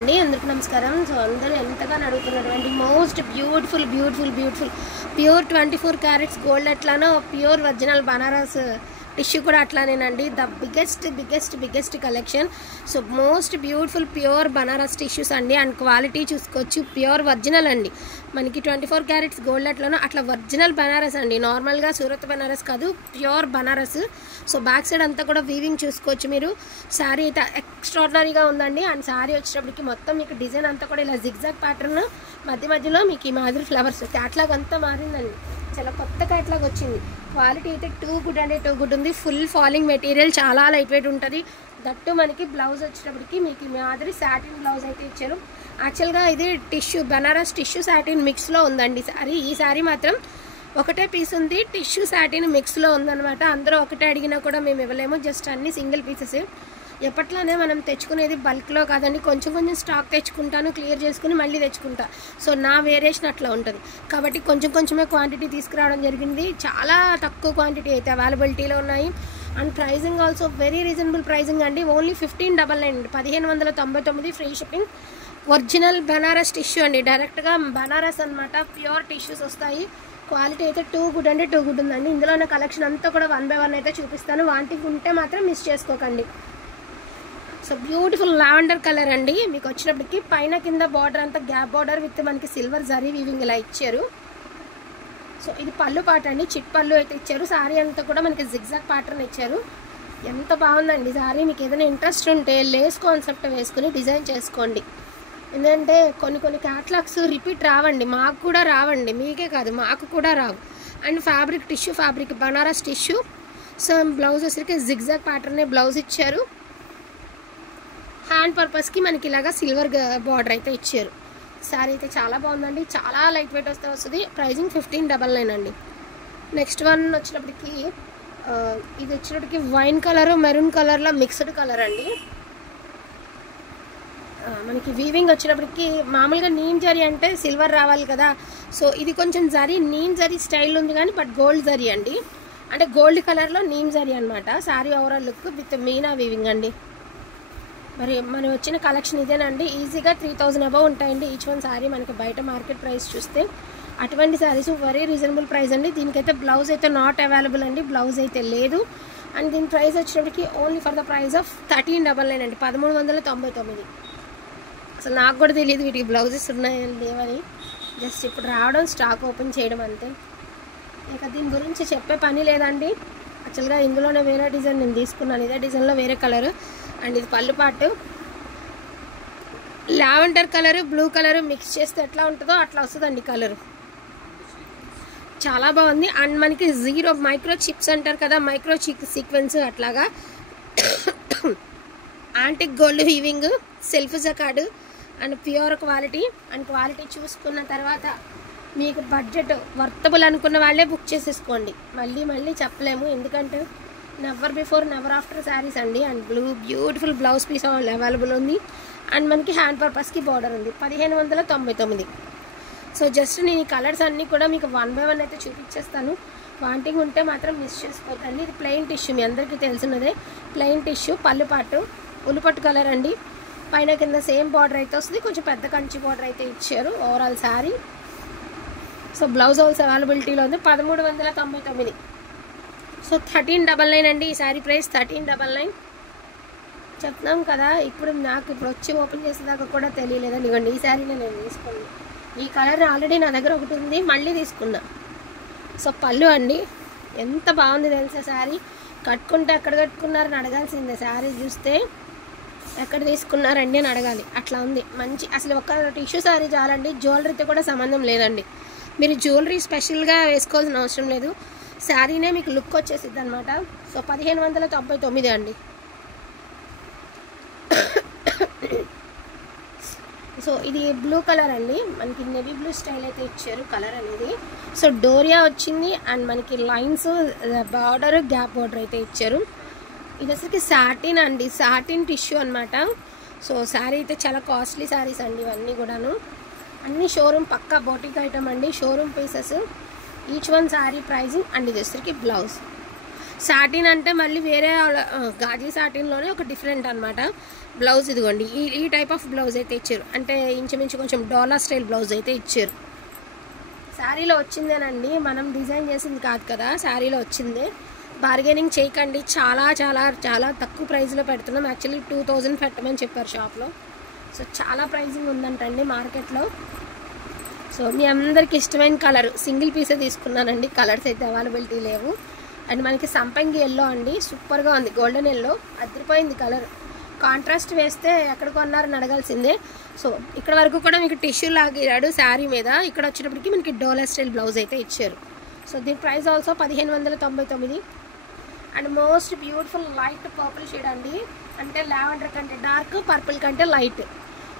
అందరికీ నమస్కారం. సో అందరూ ఎంతగా అడుగుతున్నటువంటి most beautiful pure 24 carats gold ఎట్లానో ప్యూర్ ఒరిజినల్ బనారస్ టిష్యూ కూడా అట్లానేనండి. The biggest collection. So most beautiful pure Banaras tissues అండి. అండ్ క్వాలిటీ చూసుకోవచ్చు, ప్యూర్ ఒరిజినల్ అండి. మనకి 24 క్యారెట్స్ గోల్డ్ ఎట్లానో అట్లా ఒరిజినల్ బనారస్ అండి. నార్మల్గా సూరత్ బనారస్ కాదు, pure Banaras. So back side అంతా కూడా వీవింగ్ చూసుకోవచ్చు మీరు. శారీ అయితే ఎక్స్ట్రాడినరీగా ఉందండి. అండ్ శారీ వచ్చేటప్పటికి మొత్తం మీకు డిజైన్ అంతా కూడా ఇలా జిగ్జాగ్ ప్యాటర్న్, మధ్యలో మీకు ఈ మాదిరి ఫ్లవర్స్ క్యాట్లాగ్ అంతా మారిందండి. చాలా కొత్త క్యాట్లాగ్ వచ్చింది. క్వాలిటీ అయితే టూ గుడ్ ఉంది. ఫుల్ ఫాలింగ్ మెటీరియల్, చాలా లైట్ వెయిట్ ఉంటుంది. దట్టు మనకి బ్లౌజ్ వచ్చేటప్పటికి మీకు ఈ మాదిరి సాటిన్ బ్లౌజ్ అయితే ఇచ్చారు. యాక్చువల్గా ఇది టిష్యూ బనారస్ టిష్యూ సాటిన్ మిక్స్లో ఉందండి శారీ. ఈ శారీ మాత్రం ఒకటే పీస్ ఉంది, టిష్యూ సాటిన్ మిక్స్లో ఉందన్నమాట. అందరూ ఒకటే అడిగినా కూడా మేము ఇవ్వలేము, జస్ట్ అన్ని సింగిల్ పీసెస్. ఎప్పట్లానే మనం తెచ్చుకునేది బల్క్లో కాదండి, కొంచెం స్టాక్ తెచ్చుకుంటాను, క్లియర్ చేసుకుని మళ్ళీ తెచ్చుకుంటా. సో నా వేరియేషన్ అట్లా ఉంటుంది కాబట్టి కొంచెమే క్వాంటిటీ తీసుకురావడం జరిగింది. చాలా తక్కువ క్వాంటిటీ అయితే అవైలబిలిటీలో ఉన్నాయి. And pricing also very reasonable pricing అండి. Only 1599 1599 free shipping. Original Banaras tissue అండి, డైరెక్ట్గా బనారస్ అనమాట. ప్యూర్ టిష్యూస్ వస్తాయి. క్వాలిటీ అయితే టూ గుడ్ ఉందండి. ఇందులో ఉన్న కలెక్షన్ అంతా కూడా 1 by 1 అయితే చూపిస్తాను. వాంటింగ్ ఉంటే మాత్రం మిస్ చేసుకోకండి. సో బ్యూటిఫుల్ లావెండర్ కలర్ అండి. మీకు వచ్చినప్పటికి పైన కింద బార్డర్ అంతా గ్యాప్ బార్డర్ విత్ మనకి సిల్వర్ జరీ వీవింగ్ ఇలా ఇచ్చారు. సో ఇది పళ్ళు పాట అండి, చిట్ పళ్ళు అయితే ఇచ్చారు. శారీ అంతా కూడా మనకి జిగ్జాగ్ ప్యాటర్న్ ఇచ్చారు. ఎంత బాగుందండి శారీ. మీకు ఏదైనా ఇంట్రెస్ట్ ఉంటే లేస్ కాన్సెప్ట్ వేసుకుని డిజైన్ చేసుకోండి. ఎందుకంటే కొన్ని క్యాట్లాగ్స్ రిపీట్ రావండి, మాకు కూడా రావండి, మీకే కాదు మాకు కూడా రావు. And fabric tissue, fabric Banaras tissue. So blouse వచ్చరికి జిగ్జాగ్ ప్యాటర్నే బ్లౌజ్ ఇచ్చారు. హ్యాండ్ పర్పస్కి మనకి ఇలాగా సిల్వర్ బార్డర్ అయితే ఇచ్చారు. శారీ అయితే చాలా బాగుందండి, చాలా లైట్ వెయిట్ వస్తుంది. ప్రైజింగ్ 1599 అండి. నెక్స్ట్ వన్ వచ్చేటప్పటికి ఇది వచ్చేటప్పటికి వైన్ కలర్ మెరూన్ కలర్లో మిక్స్డ్ కలర్ అండి. మనకి వీవింగ్ వచ్చేటప్పటికి మామూలుగా నీమ్ జరీ అంటే సిల్వర్ రావాలి కదా. సో ఇది కొంచెం జరీ నీమ్ జరీ స్టైల్ ఉంది కానీ బట్ గోల్డ్ జరీ అండి, అంటే గోల్డ్ కలర్లో నీమ్ జరీ అనమాట. Sari overall look with Meena weaving అండి. మరి మనం వచ్చిన కలెక్షన్ ఇదేనండి. ఈజీగా 3000 అబవ్ ఉంటాయండి ఈచ్ వన్ శారీ. మనకి బయట మార్కెట్ ప్రైస్ చూస్తే అటువంటి శారీస్ వెరీ రీజనబుల్ ప్రైస్ అండి. దీనికైతే బ్లౌజ్ అయితే నాట్ అవైలబుల్ అండి, బ్లౌజ్ అయితే లేదు. అండ్ దీని ప్రైస్ వచ్చేటప్పటికి only for the price of 1399 అండి, 1399. అసలు నాకు కూడా తెలియదు వీటికి బ్లౌజెస్ ఉన్నాయని లేవని, జస్ట్ ఇప్పుడు రావడం స్టాక్ ఓపెన్ చేయడం అంతే. ఇక దీని గురించి చెప్పే పని లేదండి. యాక్చువల్గా ఇందులోనే వేరే డిజైన్ నేను తీసుకున్నాను, ఇదే డిజైన్లో వేరే కలర్. అండ్ ఇది పళ్ళు పాటు lavender colour blue colour mix చేస్తే ఎట్లా ఉంటుందో అట్లా వస్తుందండి కలర్. చాలా బాగుంది. అండ్ మనకి జీరో మైక్రో చిప్స్ అంటారు కదా, మైక్రో సీక్వెన్స్ అట్లాగా antique gold weaving, self jacquard and pure quality. And quality చూసుకున్న తర్వాత మీకు బడ్జెట్ వర్తబుల్ అనుకున్న వాళ్ళే బుక్ చేసేసుకోండి. మళ్ళీ చెప్పలేము, ఎందుకంటే never before never after saris అండి. And beautiful blouse piece available ఉంది. అండ్ మనకి హ్యాండ్ పర్పస్కి బార్డర్ ఉంది. 1599. సో జస్ట్ నేను ఈ కలర్స్ అన్నీ కూడా మీకు 1 by 1 అయితే చూపించేస్తాను. వాంటింగ్ ఉంటే మాత్రం మిస్ చేసుకోవద్దండి. ఇది ప్లెయిన్ టిష్యూ, మీ అందరికీ తెలిసినదే ప్లెయిన్ టిష్యూ. పళ్ళు పాటు ఉల్లిపట్టు కలర్ అండి. పైన కింద సేమ్ బార్డర్ అయితే వస్తుంది, కొంచెం పెద్ద కంచి బార్డర్ అయితే ఇచ్చారు overall sari. So blouse also అవైలబిలిటీలో ఉంది. 1399. సో 1399 అండి ఈ శారీ ప్రైస్. 1399 చెప్తున్నాం కదా. ఇప్పుడు వచ్చి ఓపెన్ చేసేదాకా కూడా తెలియలేదండి. ఇవ్వండి ఈ శారీని నేను తీసుకున్నాను. ఈ కలర్ ఆల్రెడీ నా దగ్గర ఒకటి ఉంది, మళ్ళీ తీసుకున్నా. సో పళ్ళు అండి, ఎంత బాగుంది తెలుసా శారీ. కట్టుకుంటే ఎక్కడ కట్టుకున్నారని అడగాల్సిందే. శారీ చూస్తే ఎక్కడ తీసుకున్నారండి అని అడగాలి, అట్లా ఉంది మంచి. అసలు ఒక టిష్యూ శారీ చాలండి, జ్యువెలరీతో కూడా సంబంధం లేదండి. మీరు జ్యువెలరీ స్పెషల్గా వేసుకోవాల్సిన అవసరం లేదు, శారీనే మీకు లుక్ వచ్చేసిద్ది అనమాట. సో 1599 అండి. సో ఇది బ్లూ కలర్ అండి, మనకి నేవీ బ్లూ స్టైల్ అయితే ఇచ్చారు కలర్ అనేది. సో డోరియా వచ్చింది అండ్ మనకి లైన్స్ బార్డర్ గ్యాప్ బార్డర్ అయితే ఇచ్చారు. ఇది అసలుకి సాటిన్ అండి, సాటిన్ టిష్యూ అనమాట. సో శారీ అయితే చాలా కాస్ట్లీ శారీస్ అండి ఇవన్నీ కూడాను. అన్ని షోరూమ్ పక్కా బోటిక్ ఐటమ్ అండి, showroom pieces each one sari pricing. And ఇది వచ్చరికి బ్లౌజ్. సాటిన్ అంటే మళ్ళీ వేరే గాజీ సాటిన్లోనే ఒక డిఫరెంట్ అనమాట బ్లౌజ్. ఇదిగోండి ఈ టైప్ ఆఫ్ బ్లౌజ్ అయితే ఇచ్చారు, అంటే ఇంచుమించు కొంచెం డోలా స్టైల్ బ్లౌజ్ అయితే ఇచ్చారు. శారీలో వచ్చిందేనండి, మనం డిజైన్ చేసింది కాదు కదా, శారీలో వచ్చిందే. బార్గెనింగ్ చేయకండి, చాలా చాలా చాలా తక్కువ ప్రైస్లో పెడుతున్నాం. యాక్చువల్లీ 2000 పెట్టమని చెప్పారు షాప్లో. సో చాలా ప్రైజింగ్ ఉందంటండి మార్కెట్లో. సో మీ అందరికి ఇష్టమైన కలర్ సింగిల్ పీసే తీసుకున్నానండి, కలర్స్ అయితే అవైలబిలిటీ లేవు. అండ్ మనకి సంపంగి ఎల్లో అండి, సూపర్గా ఉంది, గోల్డెన్ ఎల్లో అదిరిపోయింది కలర్. కాంట్రాస్ట్ వేస్తే ఎక్కడ కొన్నారని అడగాల్సిందే. సో ఇక్కడ వరకు కూడా మీకు టిష్యూ లాగాడు శారీ మీద, ఇక్కడ వచ్చేటప్పటికి మనకి డోలా స్టైల్ బ్లౌజ్ అయితే ఇచ్చారు. సో దీని price also 1599. And most beautiful light purple shade అండి, అంటే లావెండర్ కంటే డార్క్, పర్పుల్ కంటే లైట్.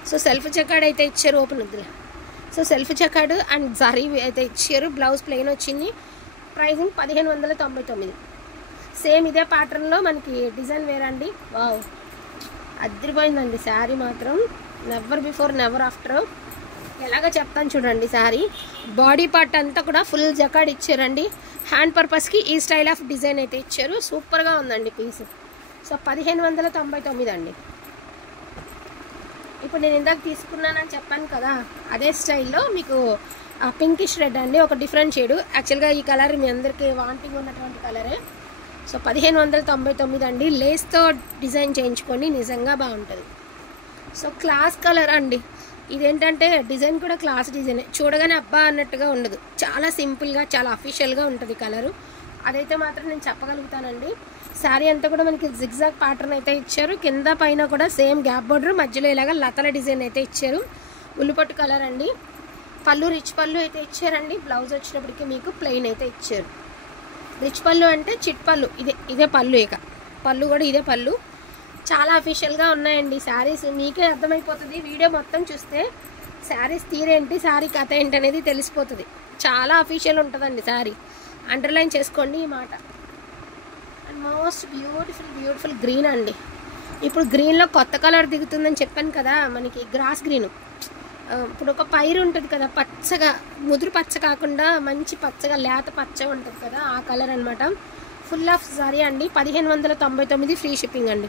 సో సెల్ఫ్ చెక్కాడ్ అయితే ఇచ్చారు, ఓపెన్ వద్దులే. సో సెల్ఫ్ చెక్కాడ్ అండ్ జరీ అయితే ఇచ్చారు, బ్లౌజ్ ప్లెయిన్ వచ్చింది. ప్రైజింగ్ 1599. సేమ్ ఇదే ప్యాటర్న్లో మనకి డిజైన్ వేరండి. వావ్ అదిరిపోయిందండి శారీ మాత్రం, నెవర్ బిఫోర్ నెవర్ ఆఫ్టర్. ఎలాగ చెప్తాను చూడండి. శారీ బాడీ పార్ట్ అంతా కూడా ఫుల్ జకాడ్ ఇచ్చారండి, హ్యాండ్ పర్పస్కి ఈ స్టైల్ ఆఫ్ డిజైన్ అయితే ఇచ్చారు, సూపర్గా ఉందండి పీస్. సో 1599 అండి. ఇప్పుడు నేను ఇందాక తీసుకున్నానని చెప్పాను కదా, అదే స్టైల్లో మీకు పింకిష్ రెడ్ అండి, ఒక డిఫరెంట్ షేడు. యాక్చువల్గా ఈ కలర్ మీ అందరికీ వాంటింగ్ ఉన్నటువంటి కలరే. సో 1599 అండి. లేస్తో డిజైన్ చేయించుకొని నిజంగా బాగుంటుంది. సో క్లాస్ కలర్ అండి, ఇదేంటంటే డిజైన్ కూడా క్లాస్ డిజైనే, చూడగానే అబ్బా అన్నట్టుగా ఉండదు, చాలా సింపుల్గా చాలా అఫీషియల్గా ఉంటుంది కలరు. అదైతే మాత్రం నేను చెప్పగలుగుతానండి. శారీ అంతా కూడా మనకి జిగ్జాగ్ ప్యాటర్న్ అయితే ఇచ్చారు, కింద పైన కూడా సేమ్ గ్యాప్ బోర్డర్, మధ్యలో ఇలాగా లతల డిజైన్ అయితే ఇచ్చారు. ఉల్లిపట్టు కలర్ అండి. పళ్ళు రిచ్ పళ్ళు అయితే ఇచ్చారండి. బ్లౌజ్ వచ్చినప్పటికీ మీకు ప్లెయిన్ అయితే ఇచ్చారు. రిచ్ పళ్ళు అంటే చిట్ పళ్ళు, ఇదే పళ్ళు, ఇక పళ్ళు కూడా ఇదే పళ్ళు. చాలా అఫీషియల్గా ఉన్నాయండి శారీస్, మీకే అర్థమైపోతుంది వీడియో మొత్తం చూస్తే. శారీస్ తీరేంటి, శారీ కథ ఏంటి అనేది తెలిసిపోతుంది. చాలా అఫీషియల్ ఉంటుందండి శారీ, అండర్లైన్ చేసుకోండి ఈ మాట. అండ్ మోస్ట్ బ్యూటిఫుల్ గ్రీన్ అండి. ఇప్పుడు గ్రీన్లో కొత్త కలర్ దిగుతుందని చెప్పాను కదా, మనకి గ్రాస్ గ్రీన్. ఇప్పుడు ఒక పైరు ఉంటుంది కదా, పచ్చగా ముదురు పచ్చ కాకుండా మంచి పచ్చగా లేత పచ్చగా ఉంటుంది కదా, ఆ కలర్ అనమాట. ఫుల్ ఆఫ్ శారీ అండి. 1599 ఫ్రీ షిప్పింగ్ అండి.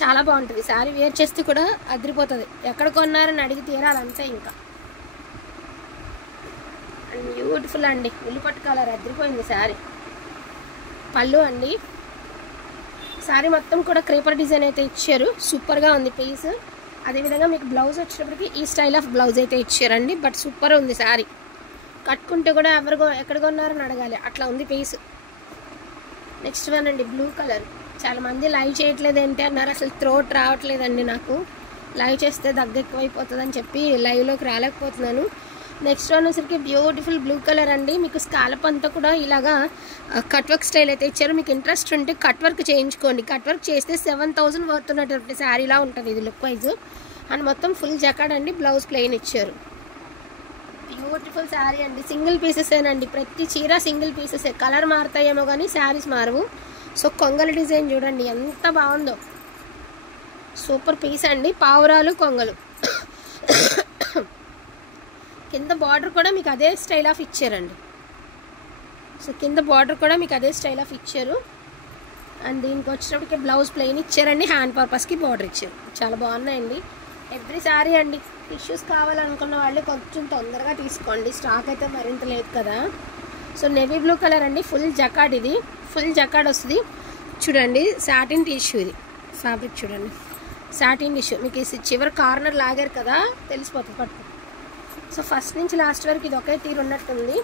చాలా బాగుంటుంది శారీ, వేర్ చేస్తే కూడా అదిరిపోతుంది. ఎక్కడ కొన్నారని అడిగి తీరాలంతే ఇంకా. అండ్ బ్యూటిఫుల్ అండి, ఉల్లిపట్టు కలర్ అదిరిపోయింది శారీ. పళ్ళు అండి, శారీ మొత్తం కూడా క్రీపర్ డిజైన్ అయితే ఇచ్చారు, సూపర్గా ఉంది పీస్. అదేవిధంగా మీకు బ్లౌజ్ వచ్చేటప్పటికి ఈ స్టైల్ ఆఫ్ బ్లౌజ్ అయితే ఇచ్చారండి, బట్ సూపర్ ఉంది శారీ. కట్టుకుంటే కూడా ఎక్కడ కొన్నారని అడగాలి, అట్లా ఉంది పీస్. నెక్స్ట్ వన్ అండి, బ్లూ కలర్. చాలామంది లైవ్ చేయట్లేదు ఏంటి అన్నారు, అసలు థ్రోట్ రావట్లేదండి నాకు. లైవ్ చేస్తే దగ్గర ఎక్కువైపోతుందని చెప్పి లైవ్లోకి రాలేకపోతున్నాను. నెక్స్ట్ వన్ వచ్చరికి బ్యూటిఫుల్ బ్లూ కలర్ అండి. మీకు స్కాలప్ అంతా కూడా ఇలాగా కట్ వర్క్ స్టైల్ అయితే ఇచ్చారు. మీకు ఇంట్రెస్ట్ ఉంటే కట్ వర్క్ చేయించుకోండి. కట్ వర్క్ చేస్తే 7000 వర్త్ ఉన్నటువంటి శారీలా ఉంటుంది ఇది లుక్ వైజ్. అండ్ మొత్తం ఫుల్ జకాడ్ అండి, బ్లౌజ్ ప్లెయిన్ ఇచ్చారు. బ్యూటిఫుల్ శారీ అండి, సింగిల్ పీసెసేనండి. ప్రతి చీర సింగిల్ పీసెసే, కలర్ మారుతాయేమో కానీ శారీస్ మారవు. సో కొంగల డిజైన్ చూడండి ఎంత బాగుందో, సూపర్ పీస్ అండి. పావురాలు కొంగలు. కింద బార్డర్ కూడా మీకు అదే స్టైల్ ఆఫ్ ఇచ్చారండి. సో కింద బార్డర్ కూడా మీకు అదే స్టైల్ ఆఫ్ ఇచ్చారు. అండ్ దీనికి వచ్చేటప్పటికి బ్లౌజ్ ప్లెయిన్ ఇచ్చారండి, హ్యాండ్ పర్పస్కి బార్డర్ ఇచ్చారు. చాలా బాగున్నాయండి ఎవ్రీ శారీ అండి. టిష్యూస్ కావాలనుకున్న వాళ్ళు కొంచెం తొందరగా తీసుకోండి, స్టాక్ అయితే మరింత లేదు కదా. సో నేవీ బ్లూ కలర్ అండి, ఫుల్ జకాడ్. ఇది ఫుల్ జకాడ్ వస్తుంది చూడండి. సాటిన్ టిష్యూ, ఇది ఫ్యాబ్రిక్ చూడండి, సాటిన్ టిష్యూ. మీకు చివరి కార్నర్ లాగారు కదా, తెలిసిపోతుంది పట్టు. సో ఫస్ట్ నుంచి లాస్ట్ వరకు ఇది ఒకే తీరు ఉన్నట్టుంది.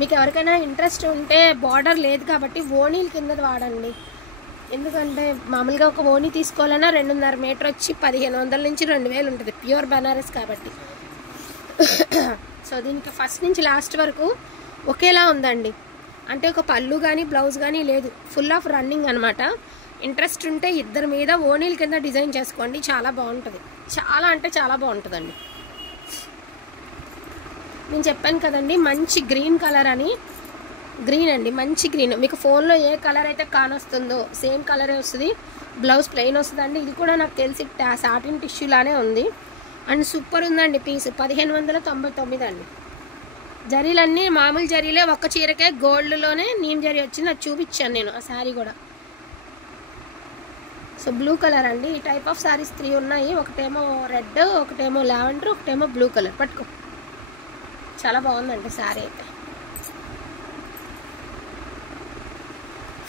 మీకు ఎవరికైనా ఇంట్రెస్ట్ ఉంటే బార్డర్ లేదు కాబట్టి ఓణీల కిందది వాడండి. ఎందుకంటే మామూలుగా ఒక ఓణీ తీసుకోవాలన్నా 2.5 మీటర్ వచ్చి 1500 నుంచి 2000 ఉంటుంది, ప్యూర్ బనారస్ కాబట్టి. సో దీనికి ఫస్ట్ నుంచి లాస్ట్ వరకు ఒకేలా ఉందండి, అంటే ఒక పళ్ళు కానీ బ్లౌజ్ కానీ లేదు, ఫుల్ ఆఫ్ రన్నింగ్ అనమాట. ఇంట్రెస్ట్ ఉంటే ఇద్దరి మీద ఓణీల కింద డిజైన్ చేసుకోండి, చాలా బాగుంటుంది. చాలా అంటే చాలా బాగుంటుందండి. నేను చెప్పాను కదండి మంచి గ్రీన్ కలర్ అని, గ్రీన్ అండి మంచి గ్రీన్. మీకు ఫోన్లో ఏ కలర్ అయితే కానొస్తుందో సేమ్ కలరే వస్తుంది. బ్లౌజ్ ప్లెయిన్ వస్తుందండి. ఇది కూడా నాకు తెలిసి సాటిన్ టిష్యూ లానే ఉంది. అండ్ సూపర్ ఉందండి పీస్. 1599 అండి. జరీలన్నీ మామూలు జరీలే, ఒక్క చీరకే గోల్డ్లోనే నీమ్ జరీ వచ్చింది, అది చూపించాను నేను ఆ శారీ కూడా. సో బ్లూ కలర్ అండి. ఈ టైప్ ఆఫ్ శారీస్ 3 ఉన్నాయి. ఒకటేమో రెడ్, ఒకటేమో లావెండర్, ఒకటేమో బ్లూ కలర్. పట్టుకో, చాలా బాగుందండి శారీ అయితే.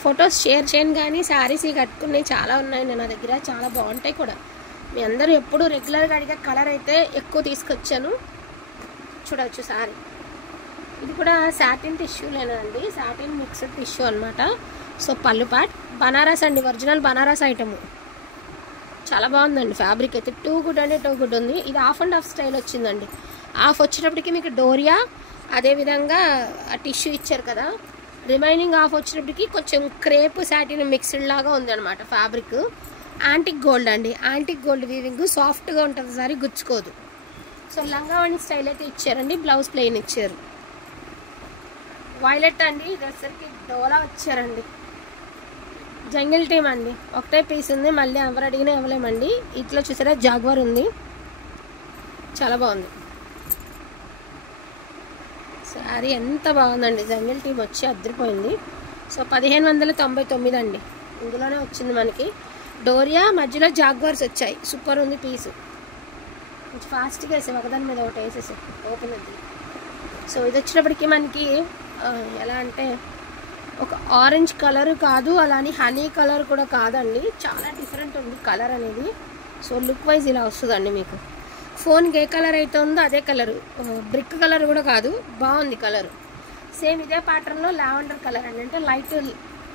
ఫొటోస్ షేర్ చేయను కానీ శారీస్ కట్టుకున్నాయి చాలా ఉన్నాయండి నా దగ్గర, చాలా బాగుంటాయి కూడా. మీ అందరూ ఎప్పుడు రెగ్యులర్గా అడిగే కలర్ అయితే ఎక్కువ తీసుకొచ్చాను. చూడవచ్చు శారీ. ఇది కూడా సాటిన్ టిష్యూలేనండి, సాటిన్ మిక్స్డ్ టిష్యూ అనమాట. సో పళ్ళు పాట్ బనారస్ అండి, ఒరిజినల్ బనారస్ ఐటమ్. చాలా బాగుందండి ఫ్యాబ్రిక్ అయితే, టూ గుడ్ అంటే టూ గుడ్ ఉంది. ఇది హాఫ్ అండ్ హాఫ్ స్టైల్ వచ్చిందండి. హాఫ్ వచ్చేటప్పటికి మీకు డోరియా, అదేవిధంగా టిష్యూ ఇచ్చారు కదా, రిమైనింగ్ హాఫ్ వచ్చేటప్పటికి కొంచెం క్రేప్ సాటిన్ మిక్స్డ్ లాగా ఉందన్నమాట ఫ్యాబ్రిక్. యాంటిక్ గోల్డ్ అండి, యాంటిక్ గోల్డ్ వీవింగ్, సాఫ్ట్గా ఉంటుంది సారీ, గుచ్చుకోదు. సో లంగావణి స్టైల్ అయితే ఇచ్చారండి, బ్లౌజ్ ప్లెయిన్ ఇచ్చారు. వైలెట్ అండి, ఇది వచ్చరికి డోలా వచ్చారండి. జంగిల్ టీమ్ అండి, ఒకటే పీస్ ఉంది, మళ్ళీ ఎవరు అడిగినా ఇవ్వలేమండి. ఇట్లా చూసారా జాగ్వార్ ఉంది, చాలా బాగుంది శారీ, ఎంత బాగుందండి. జంగిల్ టీమ్ వచ్చి అద్దరిపోయింది. సో 1599 అండి, ఇందులోనే వచ్చింది మనకి. డోరియా మధ్యలో జాగ్వార్స్ వచ్చాయి, సూపర్ ఉంది పీసు. కొంచెం ఫాస్ట్గా వేసే, ఒకదాని మీద ఒకటి వేసేసి ఓపెన్ అవుతుంది. సో ఇది వచ్చినప్పటికీ మనకి ఎలా అంటే ఒక ఆరెంజ్ కలర్ కాదు, అలానే హనీ కలర్ కూడా కాదండి, చాలా డిఫరెంట్ ఉంది కలర్ అనేది. సో లుక్ వైజ్ ఇలా వస్తుందండి మీకు. ఫోన్కి ఏ కలర్ అయితే ఉందో అదే కలరు, బ్రిక్ కలర్ కూడా కాదు, బాగుంది కలర్. సేమ్ ఇదే ప్యాటర్న్లో లావెండర్ కలర్ అండి, అంటే లైట్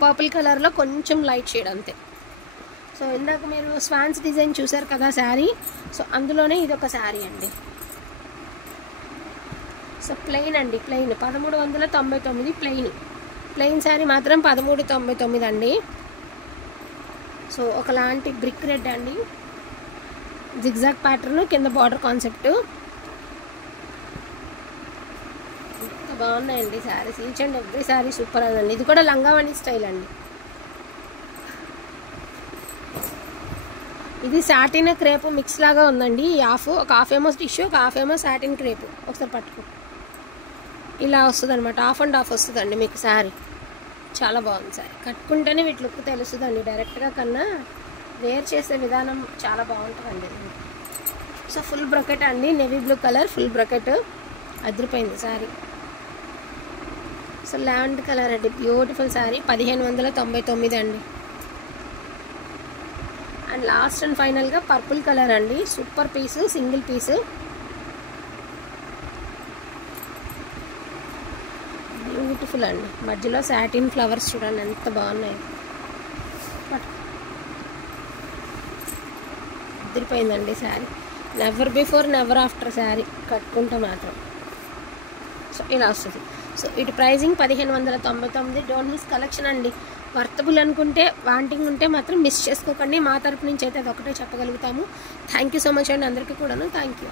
పర్పుల్ కలర్లో కొంచెం లైట్ షేడ్ అంతే. సో ఇందాక మీరు స్వాన్స్ డిజైన్ చూసారు కదా శారీ, సో అందులోనే ఇదొక శారీ అండి. సో ప్లెయిన్ అండి, ప్లెయిన్ 1399 ప్లెయిన్ శారీ మాత్రం 1399 అండి. సో ఒకలాంటి బ్రిక్ రెడ్ అండి, జిగ్జాగ్ ప్యాటర్న్, కింద బార్డర్ కాన్సెప్ట్. ఎంత బాగున్నాయండి saris, each and every sari super అండి. ఇది కూడా లంగావణి స్టైల్ అండి. ఇది సాటిన్ క్రేప్ మిక్స్ లాగా ఉందండి. ఒక హాఫ్ ఏమో టిష్యూ, ఒక హాఫ్ ఏమో సాటిన్ క్రేప్. ఒకసారి పట్టుకో, ఇలా వస్తుంది అనమాట, హాఫ్ అండ్ హాఫ్ వస్తుందండి మీకు శారీ. చాలా బాగుంది శారీ, కట్టుకుంటేనే వీటి లుక్ తెలుస్తుందండి డైరెక్ట్గా కన్నా. వేర్ చేసే విధానం చాలా బాగుంటుందండి. సో ఫుల్ బ్రొకెట్ అండి, navy blue colour full brocade, అదిరిపోయింది శారీ. సో లావెండర్ కలర్ అండి, బ్యూటిఫుల్ శారీ, 1599 అండి. అండ్ లాస్ట్ అండ్ ఫైనల్గా పర్పుల్ కలర్ అండి, super piece, single piece, beautiful అండి. మధ్యలో సాటిన్ ఫ్లవర్స్ చూడండి ఎంత బాగున్నాయి, అదిరిపోయిందండి sari. Never before never after sari కట్టుకుంటే మాత్రం. సో ఇలా వస్తుంది. సో ఇటు ప్రైజింగ్ 1599. డోంట్ మిస్ కలెక్షన్ అండి. వర్తబుల్ అనుకుంటే, వాంటింగ్ ఉంటే మాత్రం మిస్ చేసుకోకండి. మా తరపు నుంచి అయితే అది ఒకటే చెప్పగలుగుతాము. థ్యాంక్ యూ సో మచ్ అండి అందరికీ కూడాను. Thank you.